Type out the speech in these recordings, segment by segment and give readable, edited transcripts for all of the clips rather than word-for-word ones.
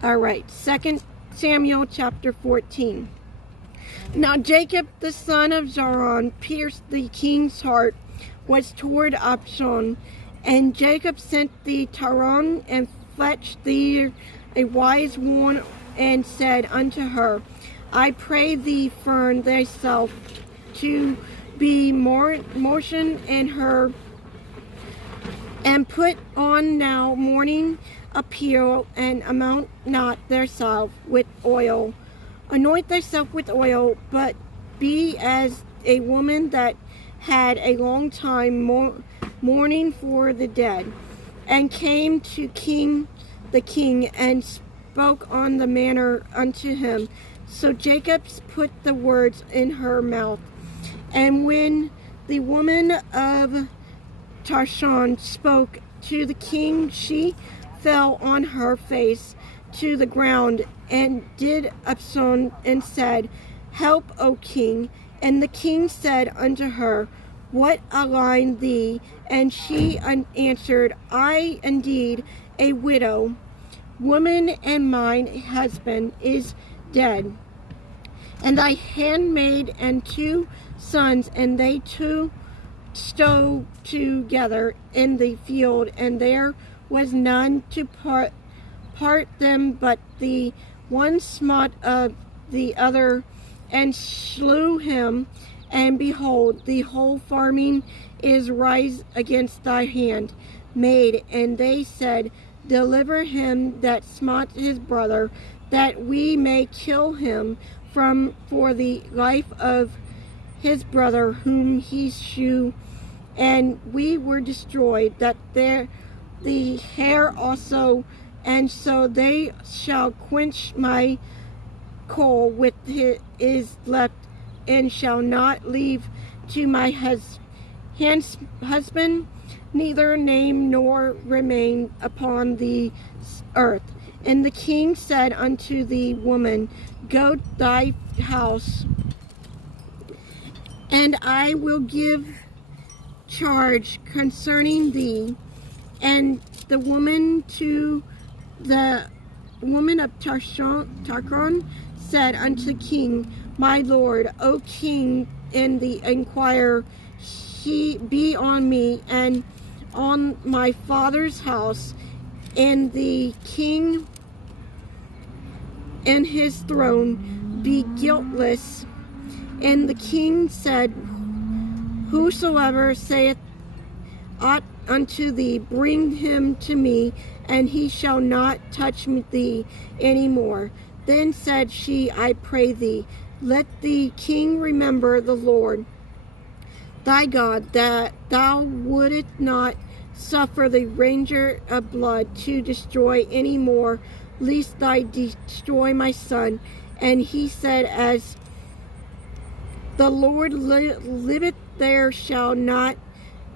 All right, 2 Samuel chapter 14. Now Jacob the son of Zoran pierced the king's heart was toward Absalom, and Jacob sent the Taron and fetched thee a wise woman and said unto her, I pray thee furn thyself to be motion in her, and put on now mourning apparel, and anoint not thyself with oil. Anoint thyself with oil, but be as a woman that had a long time mourning for the dead, and came to the king, and spoke on the manner unto him. So Jacob put the words in her mouth. And when the woman of Tarshan spoke to the king, she fell on her face to the ground, and did Absalom, and said, Help, O king. And the king said unto her, What align thee? And she answered, I indeed a widow woman, and mine husband is dead, and thy handmaid and 2 sons, and they 2 stow together in the field, and there was none to part them, but the one smote of the other, and slew him. And behold, the whole farming is rise against thy hand maid. And they said, Deliver him that smote his brother, that we may kill him for the life of his brother whom he slew. And we were destroyed, that the hair also, and so they shall quench my coal with his left, and shall not leave to my husband neither name nor remain upon the earth. And the king said unto the woman, Go thy house, and I will give charge concerning thee. And the woman to the woman of Tarkon said unto king, My lord, O king, and the inquire he be on me and on my father's house, and the king and his throne be guiltless. And the king said, Whosoever saith aught unto thee, bring him to me, and he shall not touch thee any more. Then said she, I pray thee, let the king remember the Lord thy God, that thou wouldest not suffer the ranger of blood to destroy any more, lest thou destroy my son. And he said, As the Lord liveth, there shall not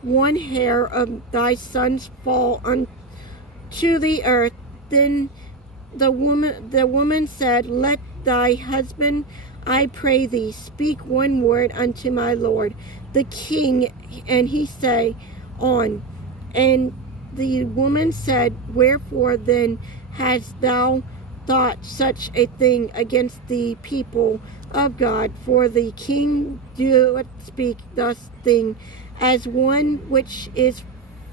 one hair of thy sons fall unto the earth. Then the woman said, Let thy husband, I pray thee, speak one word unto my lord the king. And he say on. And the woman said, Wherefore then hast thou thought such a thing against the people of God? For the king doeth speak thus thing as one which is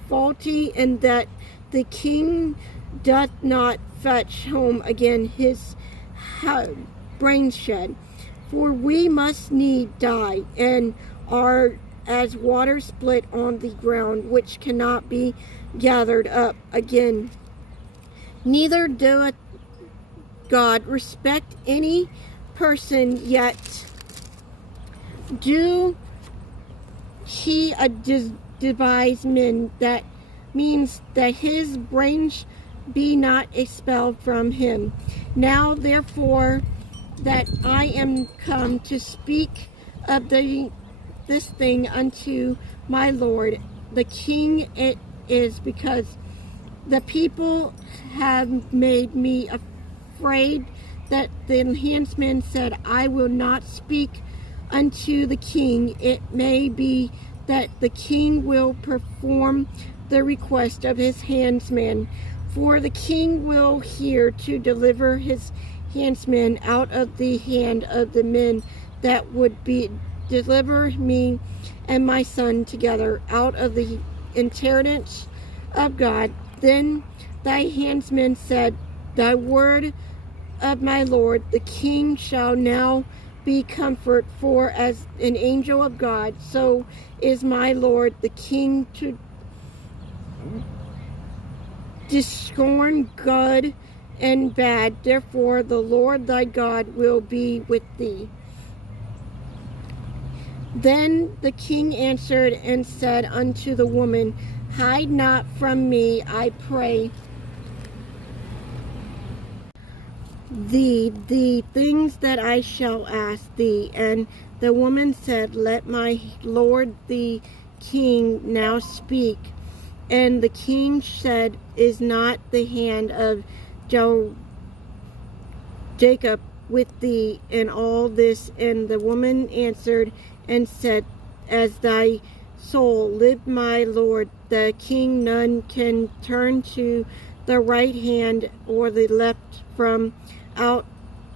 faulty, and that the king doth not fetch home again his brain shed. For we must need die, and are as water split on the ground, which cannot be gathered up again. Neither doeth God respect any person, yet do he devise men. That means that his brains be not expelled from him. Now therefore that I am come to speak of this thing unto my lord the king, it is because the people have made me afraid, that the handsman said, I will not speak unto the king. It may be that the king will perform the request of his handsman, For the king will here to deliver his handsmen out of the hand of the men that would be deliver me and my son together out of the inheritance of God. Then thy handsman said, Thy word of my Lord, the king shall now be comfort, for as an angel of God, so is my Lord the king to discern good and bad. Therefore the Lord thy God will be with thee. Then the king answered and said unto the woman, Hide not from me, I pray thee, the things that I shall ask thee. And the woman said, Let my lord the king now speak. And the king said, Is not the hand of Jacob with thee in all this? And the woman answered and said, As thy soul live, my lord the king, none can turn to the right hand or the left from out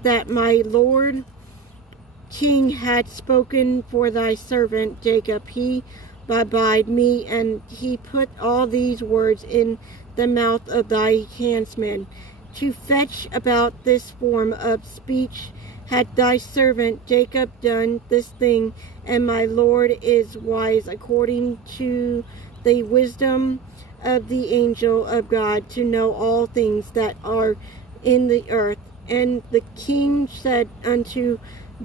that my lord king had spoken for thy servant Jacob. He abide me, and he put all these words in the mouth of thy handsman. To fetch about this form of speech had thy servant Jacob done this thing, and my lord is wise according to the wisdom of the angel of God to know all things that are in the earth. And the king said unto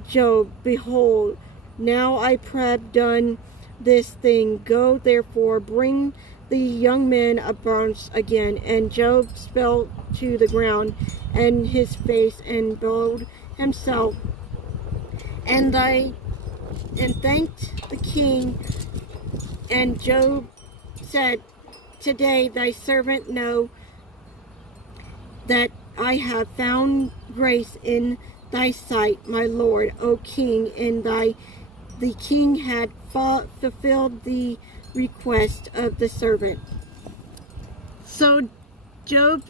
Job, Behold, now I have done this thing. Go therefore, bring the young men of bronze again. And Job fell to the ground and his face, and bowed himself, and thanked the king. And Job said, Today thy servant know that I have found grace in thy sight, my lord, O king. And the king had fulfilled the request of the servant. So Job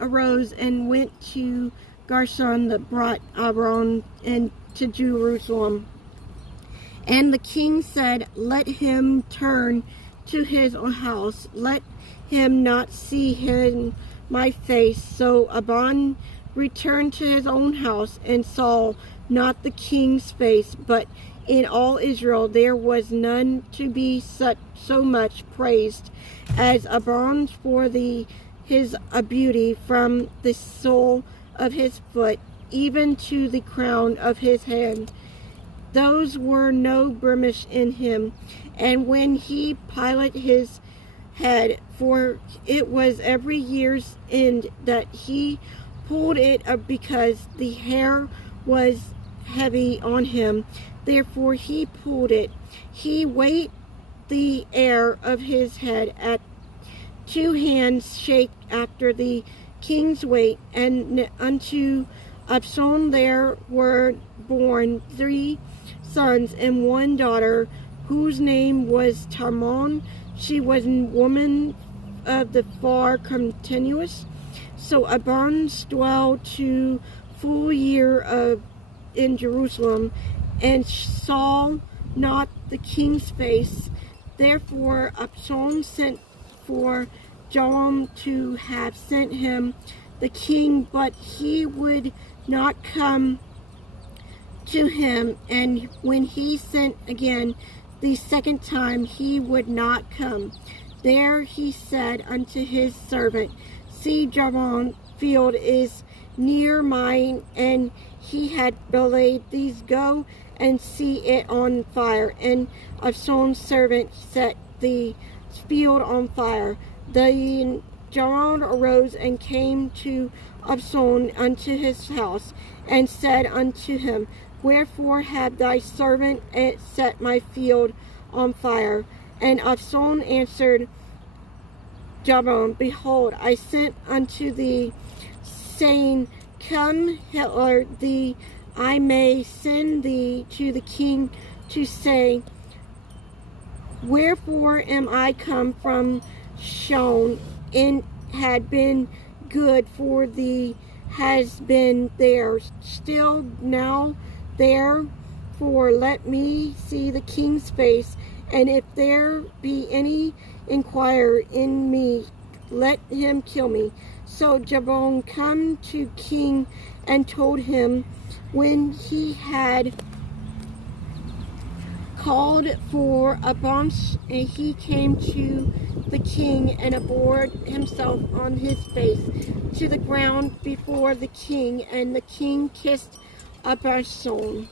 arose and went to Garshan that brought Abram into Jerusalem. And the king said, Let him turn to his own house, let him not see my face. So Abram returned to his own house, and saw not the king's face. But in all Israel there was none to be so much praised as Abram for his beauty, from the sole of his foot even to the crown of his head. Those were no blemish in him. And when he piled his head, for it was every year's end that he pulled it up, because the hair was heavy on him, therefore he pulled it. He weighed the hair of his head at 2 hands shake after the king's weight. And unto Absalom there were born 3 sons and 1 daughter, whose name was Tamar. She was a woman of the far continuous. So Abram dwelled 2 full years in Jerusalem, and saw not the king's face. Therefore Absalom sent for Joram to have sent him the king, but he would not come to him. And when he sent again the second time, he would not come. There he said unto his servant, See, Joram's field is near mine, and he had belayed these. Go and see it on fire. And Absalom's servant set the field on fire. The Joram arose and came to Absalom unto his house, and said unto him, Wherefore hath thy servant set my field on fire? And Absalom answered Joram, Behold, I sent unto thee, saying, Come hither, I may send thee to the king to say, Wherefore am I come from Shon had been good for thee has been there, still now therefore let me see the king's face, and if there be any inquire in me, let him kill me. So Jabon come to king and told him. When he had called for a bunch, he came to the king and abhorred himself on his face to the ground before the king, and the king kissed Absalom.